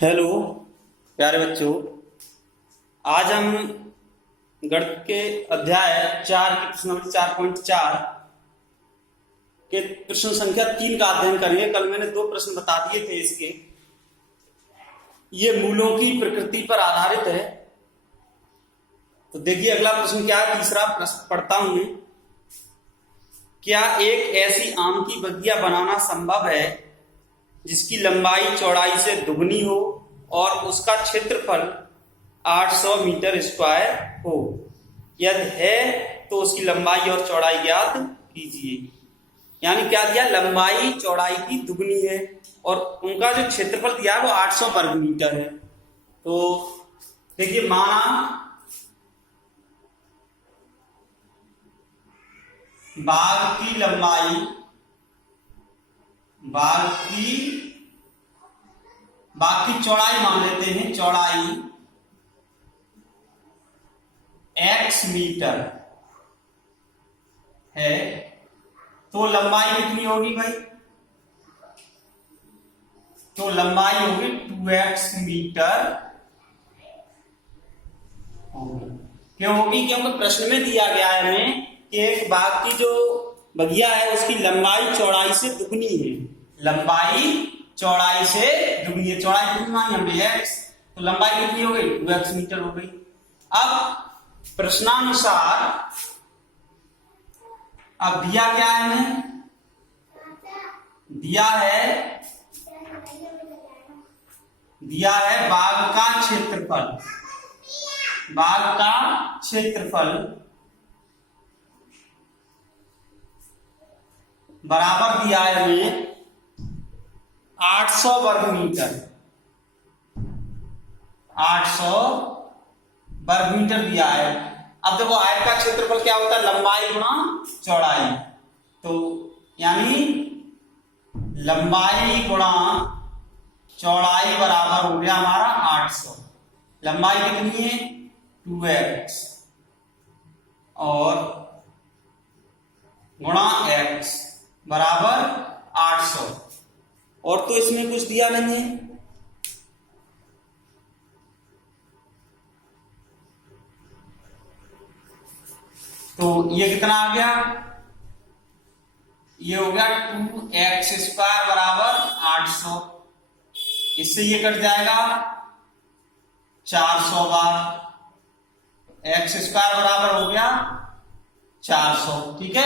Hello प्यारे बच्चों, आज हम गणित के अध्याय 4 की प्रश्न नंबर 4.4 के प्रश्न संख्या 3 का अध्ययन करेंगे। कल मैंने 2 प्रश्न बता दिए थे इसके। ये मूलों की प्रकृति पर आधारित है। तो देखिए अगला प्रश्न क्या है। तीसरा प्रश्न पढ़ता हूं मैं। क्या एक ऐसी आम की बगिया बनाना संभव है जिसकी लंबाई चौड़ाई से दुगनी हो और उसका क्षेत्रफल 800 मीटर स्क्वायर हो? यदि है तो उसकी लंबाई और चौड़ाई ज्ञात कीजिए। यानी क्या दिया? लंबाई चौड़ाई की दुगनी है और उनका जो क्षेत्रफल दिया है वो 800 वर्ग मीटर है। तो देखिए, माना बाग की लंबाई बाग की चौड़ाई मान लेते हैं। चौड़ाई x मीटर है तो लंबाई कितनी होगी भाई? तो लंबाई होगी 2x मीटर होगी। क्यों होगी? क्योंकि प्रश्न में दिया गया है हमें कि एक बाग की जो बगिया है उसकी लंबाई चौड़ाई से दुगनी है। लंबाई चौड़ाई से दुगनी है। चौड़ाई कितनी मानी हमने? x, तो लंबाई कितनी हो गई? 2x मीटर हो गई। अब प्रश्नानुसार अब दिया क्या है हमें? दिया है बाग का क्षेत्रफल। बाग का क्षेत्रफल बराबर दिया है हमें 800 वर्ग मीटर। 800 वर्ग मीटर दिया है। अब देखो, आयत का क्षेत्रफल क्या होता है? लंबाई गुणा चौड़ाई। तो यानी लंबाई गुणा चौड़ाई बराबर हो गया हमारा 800। लंबाई कितनी है? 2x और गुणा x बराबर 800। और तो इसमें कुछ दिया नहीं है। तो ये कितना आ गया? ये हो गया 2x स्क्वायर बराबर 800। इससे ये कट जाएगा 400 बार। x स्क्वायर बराबर हो गया 400। ठीक है,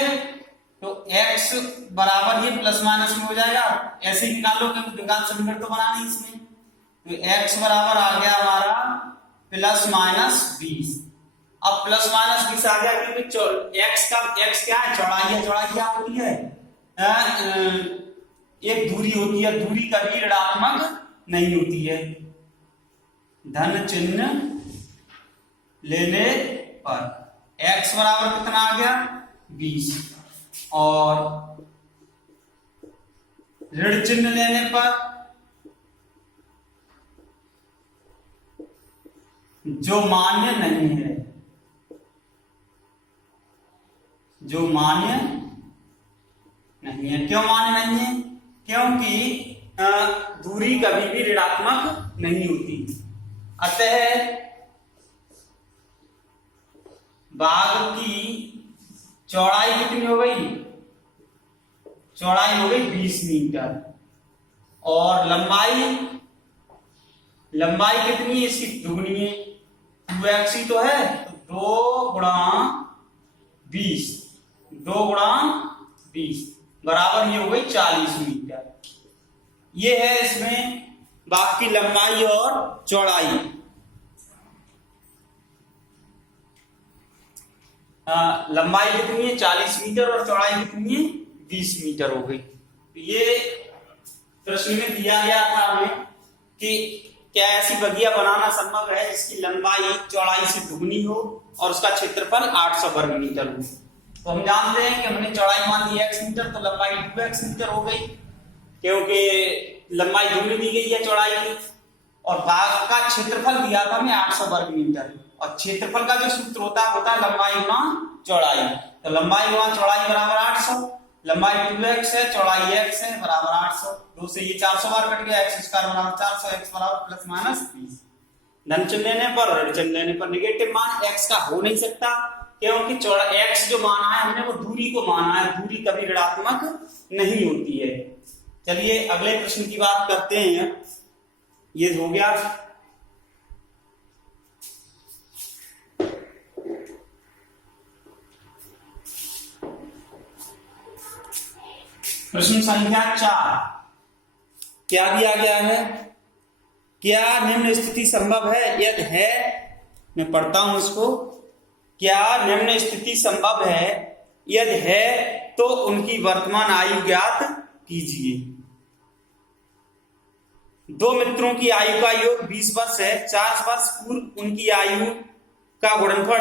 तो x बराबर ये प्लस माइनस में हो जाएगा। ऐसे ही निकाल लो क्योंकि द्विघात समीकरण तो बना नहीं इसमें। तो x बराबर आ गया हमारा प्लस माइनस 20। अब प्लस माइनस 20 आ गया क्योंकि x क्या है? चौड़ाई है। चौड़ाई क्या होती है? एक दूरी होती है। दूरी कभी ऋणात्मक नहीं होती है। धन चिन्ह लेने पर x बराबर कितना आ गया? 20 और ऋण चिन्ह लेने पर जो मान्य नहीं है, जो मान्य नहीं है। क्यों मान्य नहीं है? क्योंकि दूरी कभी भी ऋणात्मक नहीं होती। अतः बाग की चौड़ाई कितनी हो गई? चौड़ाई हो गई 20 मीटर और लंबाई कितनी है? इसकी दुगनी है। 2x ही तो है, तो 2 गुणा 20 बराबर ये हो गई 40 मीटर। ये है इसमें बाग की लंबाई और चौड़ाई। लंबाई कितनी है? 40 मीटर और चौड़ाई कितनी है? 20 मीटर हो गई। तो ये प्रश्न में दिया गया था हमें कि क्या ऐसी बगिया बनाना संभव है जिसकी लंबाई चौड़ाई से दुगनी हो और उसका क्षेत्रफल 800 वर्ग मीटर हो। तो हम जानते हैं कि हमने चौड़ाई मान ली x मीटर, तो लंबाई 2x मीटर हो गई क्योंकि लंबाई दुगनी दी गई है चौड़ाई की। और बाग का क्षेत्रफल दिया था हमें 800 वर्ग मीटर और क्षेत्रफल का जो सूत्र होता है लंबाई गुणा चौड़ाई। तो लंबाई गुणा चौड़ाई बराबर 800। लंबाई 2x है, चौड़ाई x है, बराबर 800। 2 से ये 400 बार कट गया, x स्क्वायर बराबर 400, x बराबर प्लस माइनस 20। धन चिन्ह लेने पर और ऋण चिन्ह लेने पर निगेटिव मान x का हो नहीं सकता, क्योंकि चौड़ा x जो माना है हमने वो दूरी को माना है, दूरी कभी ऋणात्मक नहीं होती है। चलिए अगले प्रश्न की बात करते हैं। ये हो गया। प्रश्न संख्या 4 क्या दिया गया है? क्या निम्न स्थिति संभव है? यदि है, मैं पढ़ता हूं इसको। क्या निम्न स्थिति संभव है? यदि है तो उनकी वर्तमान आयु ज्ञात कीजिए। दो मित्रों की आयु का योग 20 वर्ष है। 4 वर्ष पूर्व उनकी आयु का गुणनफल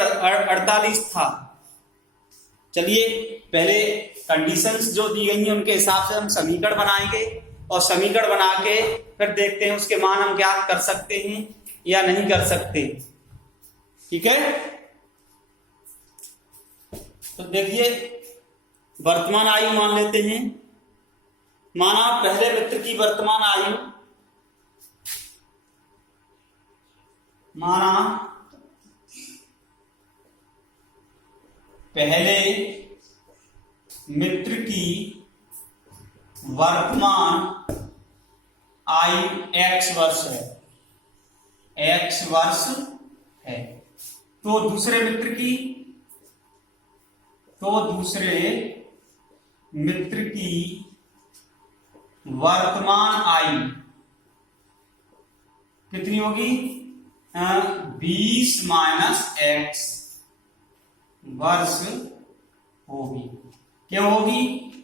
48 था। चलिए पहले कंडीशंस जो दी गई हैं उनके हिसाब से हम समीकरण बनाएंगे और समीकरण बना के फिर देखते हैं उसके मान हम ज्ञात कर सकते हैं या नहीं कर सकते। ठीक है, तो देखिए वर्तमान आयु मान लेते हैं। माना पहले मित्र की वर्तमान आयु, माना पहले मित्र की वर्तमान आयु x वर्ष है, x वर्ष है। तो दूसरे मित्र की वर्तमान आयु कितनी होगी? 20 माइनस x वर्ष होगी। क्यों होगी?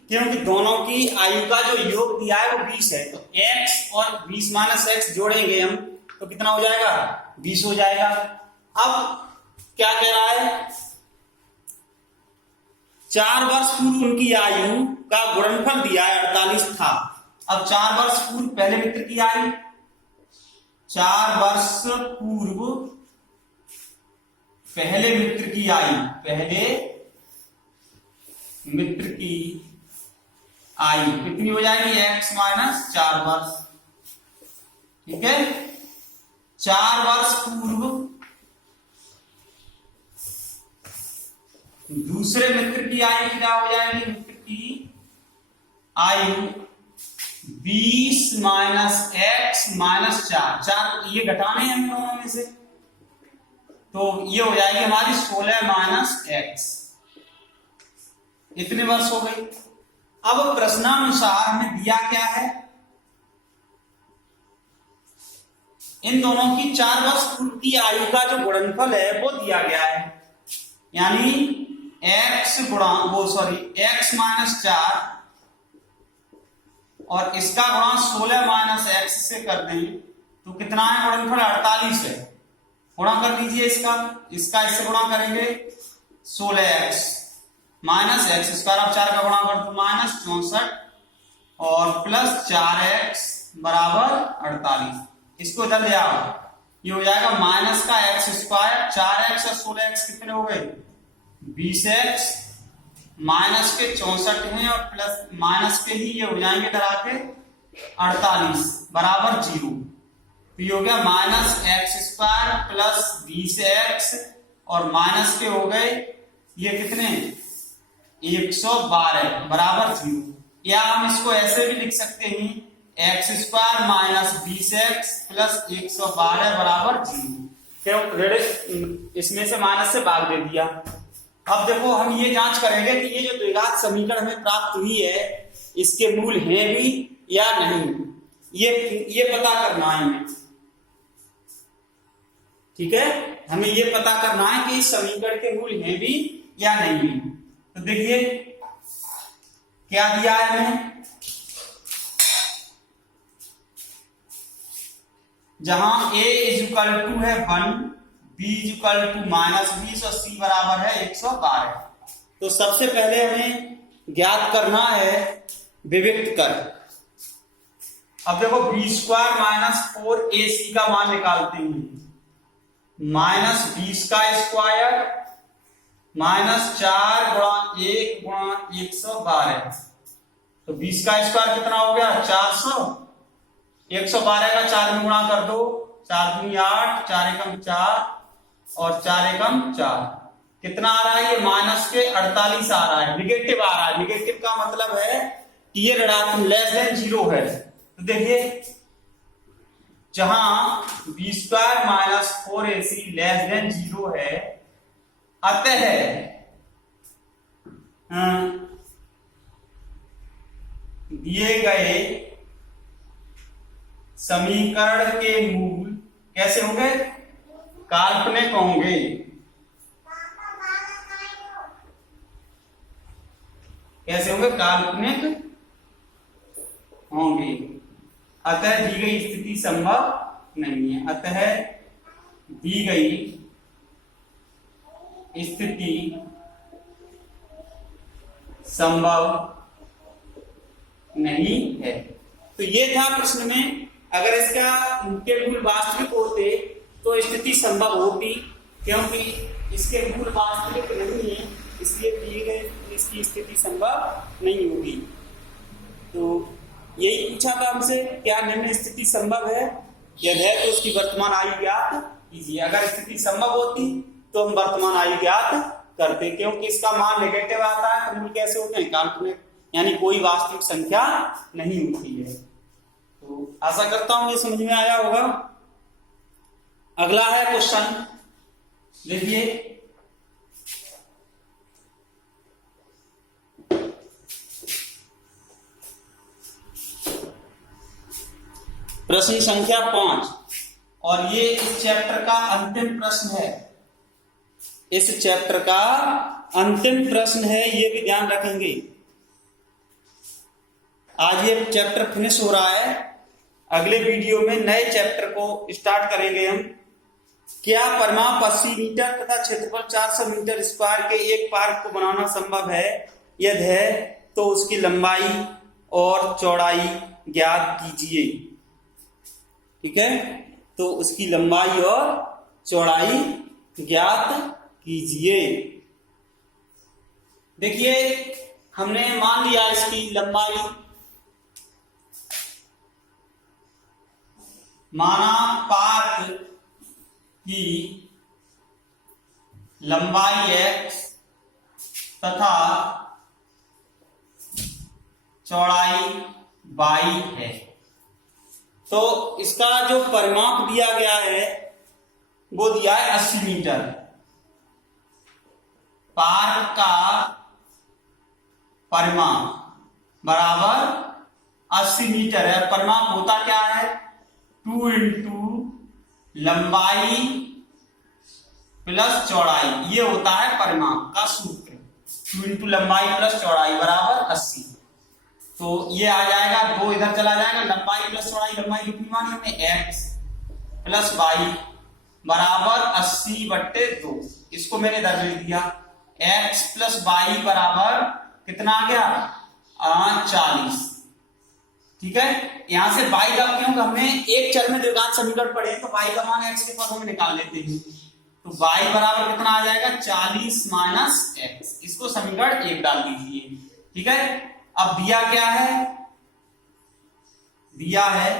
क्योंकि दोनों की आयु का जो योग दिया है वो 20 है, तो x और 20 माइनस x जोड़ेंगे हम तो कितना हो जाएगा? 20 हो जाएगा। अब क्या कह रहा है? 4 वर्ष पूर्व उनकी आयु का गुणनफल दिया है 48 था। अब 4 वर्ष पूर्व पहले मित्र की आयु, 4 वर्ष पूर्व पहले मित्र की आयु, पहले मित्र की आयु कितनी हो जाएगी? x माइनस 4 वर्ष। ठीक है, 4 वर्ष पूर्व दूसरे मित्र की आयु क्या हो जाएगी? मित्र की आयु 20 माइनस x माइनस 4 ये घटाने हैं हम दोनों में से, तो ये हो जाएगी हमारी 16 माइनस x। इतने वर्ष हो गई। अब प्रश्नानुसार हमें दिया क्या है? इन दोनों की 4 वर्ष पूर्व की आयु का जो गुणनफल है वो दिया गया है, यानी x माइनस 4 और इसका गुणा 16 माइनस x से कर दें तो कितना है? गुणनफल 48 है। गुणा कर दीजिए इसका इससे गुणा करेंगे 16x माइनस x स्क्वायर, अब 4 का गुणा कर दो माइनस 64 और प्लस 4x बराबर 48। इसको इधर ले आओ, ये हो जाएगा माइनस का x स्क्वायर, 4x और 16x कितने हो गए? 20x माइनस के 64 हैं और प्लस माइनस के ही ये हो जाएंगे इधर आके 48 बराबर 0। तो ये हो गया minus x square plus 20x और माइनस के हो गए ये कितने? 112 बराबर 0। या हम इसको ऐसे भी लिख सकते हैं x square minus 20x plus 112 बराबर 0। क्यों? इसमें से माइनस से भाग दे दिया। अब देखो हम ये जांच करेंगे कि ये जो द्विघात समीकरण हमें प्राप्त हुई है इसके मूल हैं भी या नहीं, ये पता करना है हमें। ठीक है, हमें ये पता करना है कि इस समीकरण के मूल हैं भी या नहीं भी। तो देखिए क्या दिया है हमें, जहां a इक्वल टू है 1, b इक्वल टू माइनस 20 और c बराबर है 112। तो सबसे पहले हमें ज्ञात करना है विविक्त कर। अब देखो b स्क्वायर माइनस 4ac का मान निकालते हैं, माइनस 20 का स्क्वायर माइनस 4 गुणा 1 गुणा 112 तो 20 का स्क्वायर कितना हो गया 400। 112 का 4 में गुणा कर दो, 4 दूनी 8, 4 एकम 4 और 4 एकम 4, कितना आ रहा है ये माइनस के 48 आ रहा है, निगेटिव आ रहा है। निगेटिव का मतलब है कि ये ऋणात्मक लेस देन 0 है। तो देखिए जहां b square minus 4ac less than 0 है, अतः दिए गए समीकरण के मूल कैसे होंगे, काल्पनिक होंगे। कैसे होंगे, काल्पनिक होंगे। अतः दी गई स्थिति संभव नहीं है। अतः दी गई स्थिति संभव नहीं है। तो ये था प्रश्न में, अगर इसका के मूल वास्तविक होते तो स्थिति संभव होती, क्योंकि इसके मूल वास्तविक नहीं है, इसलिए दिए गए इसकी स्थिति संभव नहीं होगी। तो यही पूछा था हमसे, क्या निम्न स्थिति संभव है, यदि है तो उसकी वर्तमान आयु ज्ञात कीजिए। अगर स्थिति संभव होती तो हम वर्तमान आयु ज्ञात करते, क्योंकि इसका मान नेगेटिव आता है तो मूल कैसे होते हैं, काल्पनिक, यानी कोई वास्तविक संख्या नहीं होती है। तो आशा करता हूं ये समझ में आया होगा। अगला है क्वेश्चन, देखिए प्रश्न संख्या 5, और ये इस चैप्टर का अंतिम प्रश्न है। इस चैप्टर का अंतिम प्रश्न है, ये भी ध्यान रखेंगे। आज ये चैप्टर फिनिश हो रहा है, अगले वीडियो में नए चैप्टर को स्टार्ट करेंगे हम। क्या परिमाप 80 मीटर तथा क्षेत्रफल 400 मीटर स्क्वायर के एक पार्क को बनाना संभव है, यदि है तो उसकी लंबाई और चौड़ाई ज्ञात कीजिए। ठीक है, तो उसकी लंबाई और चौड़ाई ज्ञात कीजिए। देखिए हमने मान लिया इसकी लंबाई, माना पार्क की लंबाई x तथा चौड़ाई y है। तो इसका जो परिमाप दिया गया है वो दिया है 80 मीटर। पार्क का परिमाप बराबर 80 मीटर है। परिमाप होता क्या है, 2 इंटू लंबाई प्लस चौड़ाई, ये होता है परिमाप का सूत्र। 2 इंटू लंबाई प्लस चौड़ाई बराबर 80। तो ये आ जाएगा, 2 इधर चला जाएगा, लंबाई प्लस चौड़ाई, लंबाई कितनी मानी हमने x प्लस y बराबर 80/2। इसको मैंने इधर लिख दिया, x प्लस y बराबर कितना आ गया 40। ठीक है, यहां से y का, क्योंकि हमने एक चर में द्विघात समीकरण पढ़े तो y का मान x के पदों में निकाल लेते हैं। तो y बराबर कितना आ जाएगा 40 माइनस x। इसको समीकरण 1 डाल दीजिए। ठीक है, अब दिया क्या है, दिया है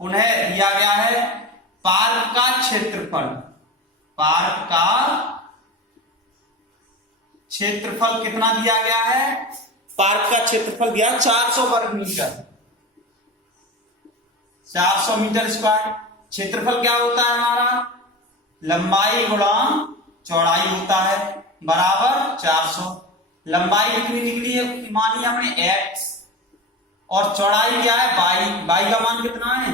पुनः दिया गया है पार्क का क्षेत्रफल। पार्क का क्षेत्रफल कितना दिया गया है, पार्क का क्षेत्रफल दिया 400 वर्ग मीटर, 400 मीटर स्क्वायर। क्षेत्रफल क्या होता है हमारा, लंबाई गुणा चौड़ाई होता है, बराबर 400। लंबाई कितनी निकली है, मानी हमने x, और चौड़ाई क्या है y। y का मान कितना है,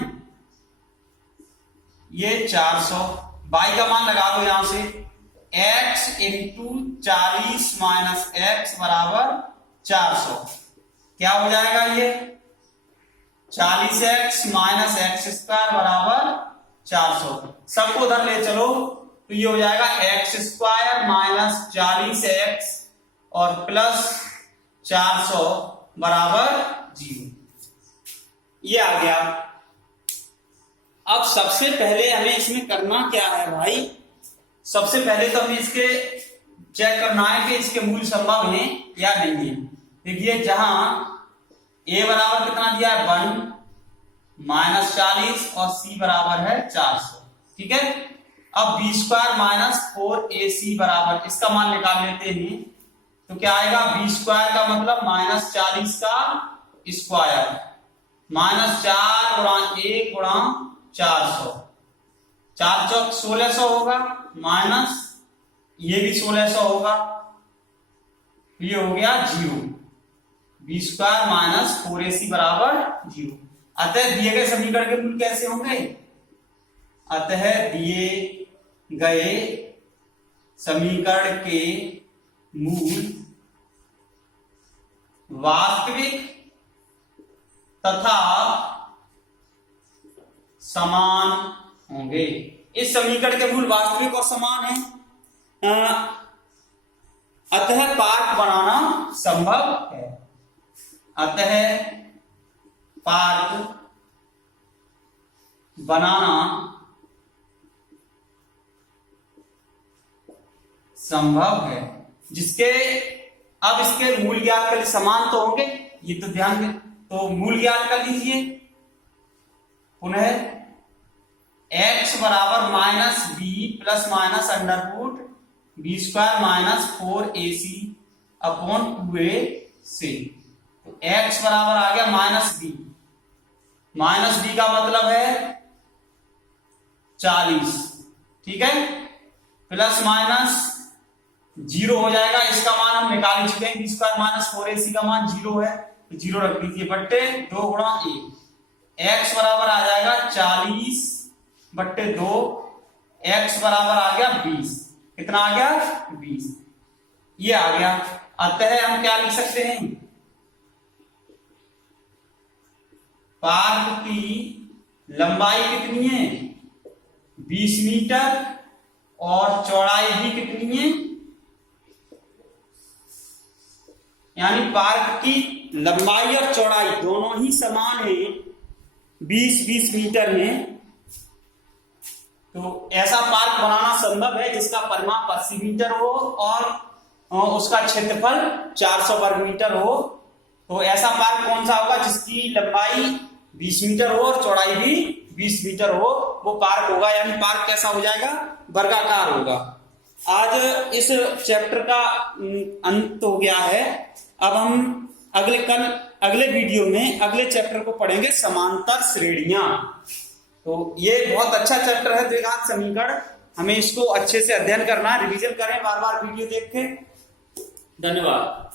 ये 400। y का मान लगा दो यहां से, x इंटू 40 माइनस x बराबर 400। क्या हो जाएगा ये 40x माइनस एक्स स्क्वायर बराबर 400। सबको उधर ले चलो तो ये हो जाएगा x स्क्वायर माइनस 40x और प्लस 400 बराबर 0। ये आ गया। अब सबसे पहले हमें इसमें करना क्या है भाई, सबसे पहले तो हमें इसके चेक करना है कि इसके मूल संभव हैं या नहीं है। देखिए जहां ए बराबर कितना दिया है 1 -40 और सी बराबर है 400। ठीक है, अब बी स्क्वायर माइनस 4ac बराबर, इसका मान निकाल लेते हैं। तो क्या आएगा, बी स्क्वायर का मतलब -40 का स्क्वायर -4 गुणा 1 गुणा 400, 4 चौक 1600 होगा, माइनस ये भी 1600 होगा, ये हो गया 0। बी स्क्वायर माइनस 4ac बराबर 0। अतः दिए गए समीकरण के मूल कैसे होंगे, अतः दिए गए समीकरण के मूल वास्तविक तथा समान होंगे। इस समीकरण के मूल वास्तविक और समान है, अतः पार्क बनाना संभव है। अतः पार्क बनाना संभव है, जिसके अब इसके मूल ज्ञात कर, समान तो होंगे, ये तो ध्यान दें। तो मूल ज्ञात कर लीजिए पुनः, x बराबर -b plus minus under root b square minus 4ac upon 2ac। तो x बराबर आ गया -b, -b का मतलब है 40, ठीक है, प्लस माइनस 0 हो जाएगा, इसका मान हम निकाल ही चुके हैं, बी स्क्वायर माइनस 4ac का मान 0 है, तो 0 रख दीजिए, बट्टे 2 गुणा 1, x बराबर आ जाएगा 40 बट्टे 2, x बराबर आ गया 20। कितना आ गया, 20, ये आ गया। अतः हम क्या लिख सकते हैं, पार्क की लंबाई कितनी है 20 मीटर और चौड़ाई भी कितनी है, यानी पार्क की लंबाई और चौड़ाई दोनों ही समान है 20-20 मीटर में। तो ऐसा पार्क बनाना संभव है जिसका परिमाप 80 मीटर हो और उसका क्षेत्रफल 400 वर्ग मीटर हो। तो ऐसा पार्क कौन सा होगा, जिसकी लंबाई 20 मीटर हो और चौड़ाई भी 20 मीटर हो, वो पार्क होगा। यानी पार्क कैसा हो जाएगा, वर्गाकार होगा। आज इस चैप्टर का अंत हो गया है। अब हम अगले वीडियो में अगले चैप्टर को पढ़ेंगे, समांतर श्रेणियां। तो ये बहुत अच्छा चैप्टर है द्विघात समीकरण, हमें इसको अच्छे से अध्ययन करना है, रिवीजन करें, बार बार वीडियो देख के। धन्यवाद।